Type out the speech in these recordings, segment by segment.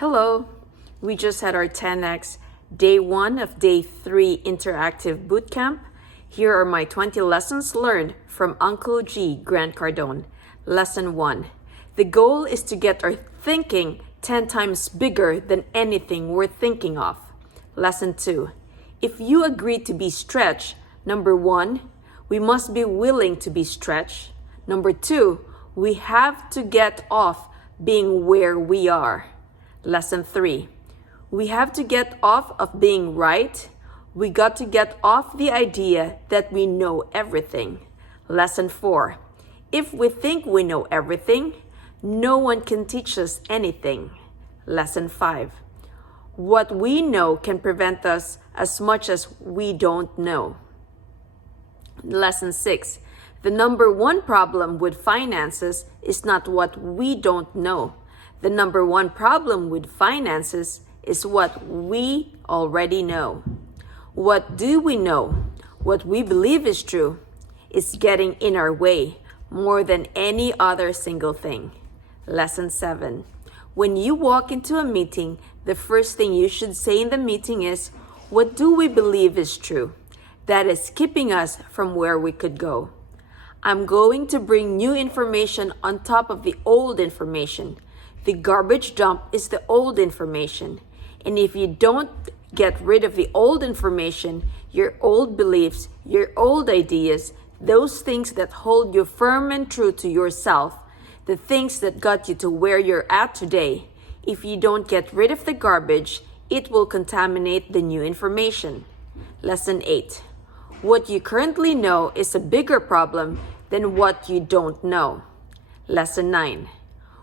Hello, we just had our 10x day 1 of day 3 Interactive Bootcamp. Here are my 20 lessons learned from Uncle G. Grant Cardone. Lesson 1. The goal is to get our thinking 10 times bigger than anything we're thinking of. Lesson 2. If you agree to be stretched, number 1, we must be willing to be stretched. Number 2, we have to get off being where we are. Lesson 3. We have to get off of being right. We got to get off the idea that we know everything. Lesson 4. If we think we know everything, no one can teach us anything. Lesson 5. What we know can prevent us as much as we don't know. Lesson 6. The number 1 problem with finances is not what we don't know. The number 1 problem with finances is what we already know. What do we know? What we believe is true is getting in our way more than any other single thing. Lesson 7. When you walk into a meeting, the first thing you should say in the meeting is, what do we believe is true? That is keeping us from where we could go. I'm going to bring new information on top of the old information. The garbage dump is the old information. And if you don't get rid of the old information, your old beliefs, your old ideas, those things that hold you firm and true to yourself, the things that got you to where you're at today, if you don't get rid of the garbage, it will contaminate the new information. Lesson 8. What you currently know is a bigger problem than what you don't know. Lesson 9.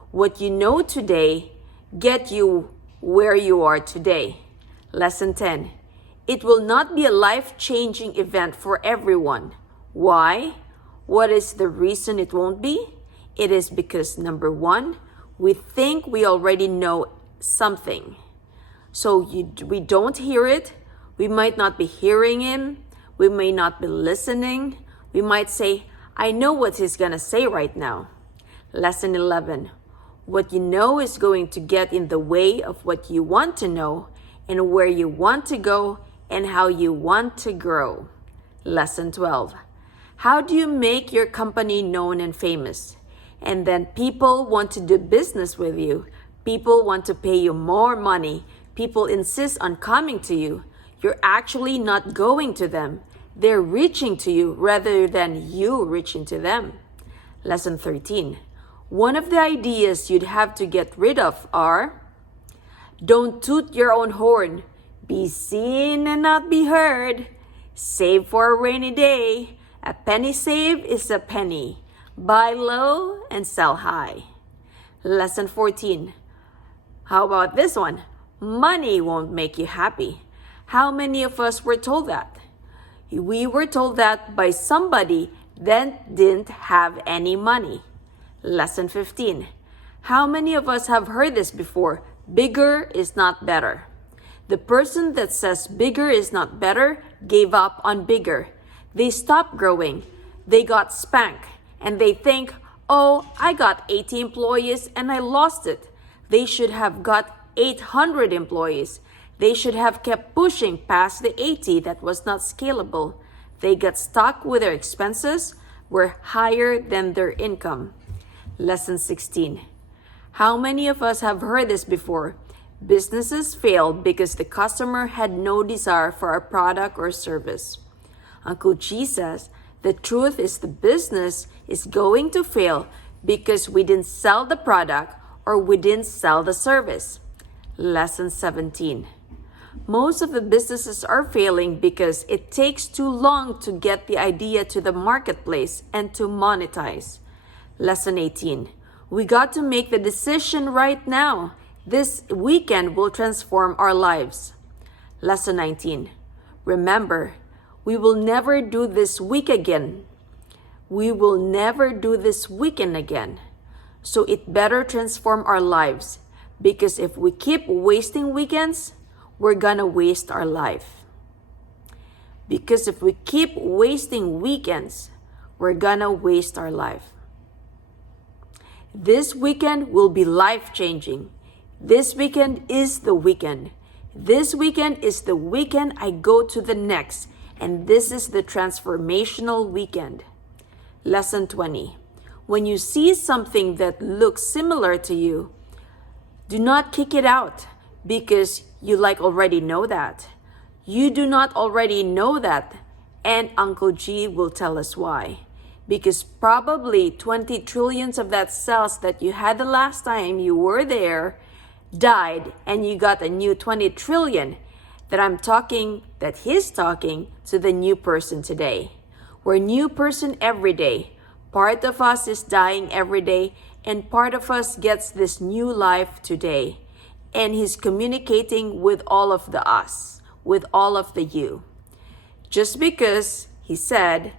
What you know today get you where you are today. Lesson 10. It will not be a life-changing event for everyone. Why? What is the reason it won't be? It is because, number 1, we think we already know something. So we don't hear it. We might not be hearing him. We may not be listening. We might say, I know what he's going to say right now. Lesson 11. What you know is going to get in the way of what you want to know and where you want to go and how you want to grow. Lesson 12. How do you make your company known and famous? And then people want to do business with you. People want to pay you more money. People insist on coming to you. You're actually not going to them. They're reaching to you rather than you reaching to them. Lesson 13. One of the ideas you'd have to get rid of are, don't toot your own horn, be seen and not be heard, save for a rainy day, a penny saved is a penny, buy low and sell high. Lesson 14. How about this one? Money won't make you happy. How many of us were told that? We were told that by somebody that didn't have any money. Lesson 15. How many of us have heard this before? Bigger is not better. The person that says bigger is not better gave up on bigger. They stopped growing. They got spanked. And they think, oh, I got 80 employees and I lost it. They should have got 800 employees. They should have kept pushing past the 80 that was not scalable. They got stuck with their expenses were higher than their income. Lesson 16. How many of us have heard this before? Businesses failed because the customer had no desire for our product or service. Uncle G says, the truth is the business is going to fail because we didn't sell the product or we didn't sell the service. Lesson 17. Most of the businesses are failing because it takes too long to get the idea to the marketplace and to monetize. Lesson 18. We got to make the decision right now. This weekend will transform our lives. Lesson 19. Remember, we will never do this week again. We will never do this weekend again. So it better transform our lives, because if we keep wasting weekends, we're gonna waste our life. Because if we keep wasting weekends, we're gonna waste our life. This weekend will be life-changing. This weekend is the weekend. This weekend is the weekend I go to the next. And this is the transformational weekend. Lesson 20. When you see something that looks similar to you, do not kick it out because you already know that. You do not already know that, and Uncle G will tell us why. Because probably 20 trillions of that cells that you had the last time you were there died, and you got a new 20 trillion that he's talking to the new person today. We're new person every day. Part of us is dying every day, and part of us gets this new life today. And he's communicating with all of the us, with all of the you. Just because he said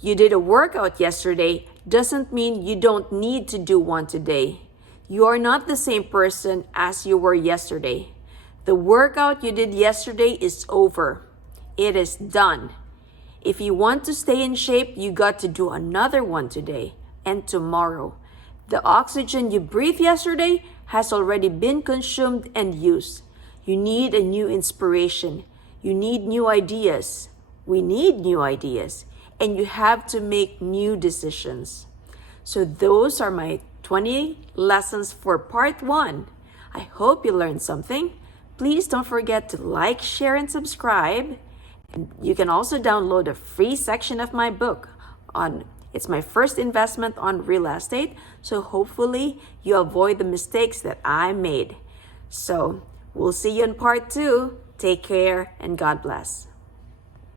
you did a workout yesterday doesn't mean you don't need to do one today. You are not the same person as you were yesterday. The workout you did yesterday is over. It is done. If you want to stay in shape, you got to do another one today and tomorrow. The oxygen you breathed yesterday has already been consumed and used. You need a new inspiration. You need new ideas. We need new ideas. And you have to make new decisions. So those are my 20 lessons for part 1. I hope you learned something. Please don't forget to like, share, and subscribe. And you can also download a free section of my book it's my first investment on real estate. So hopefully you avoid the mistakes that I made. So we'll see you in part 2. Take care and God bless.